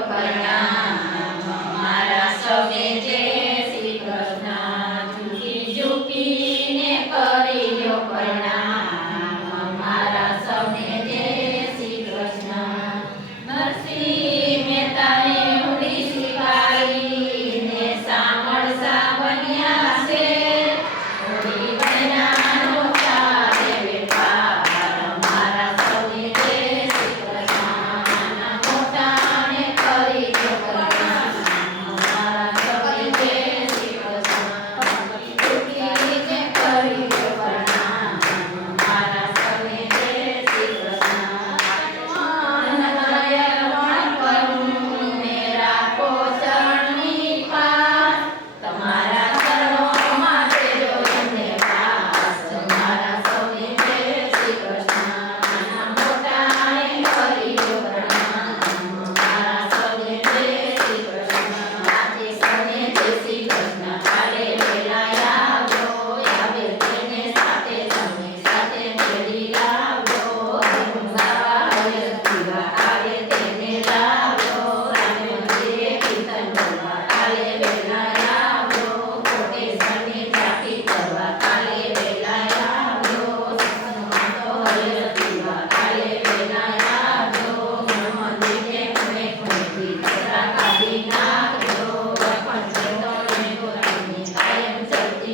Karuna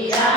Yeah.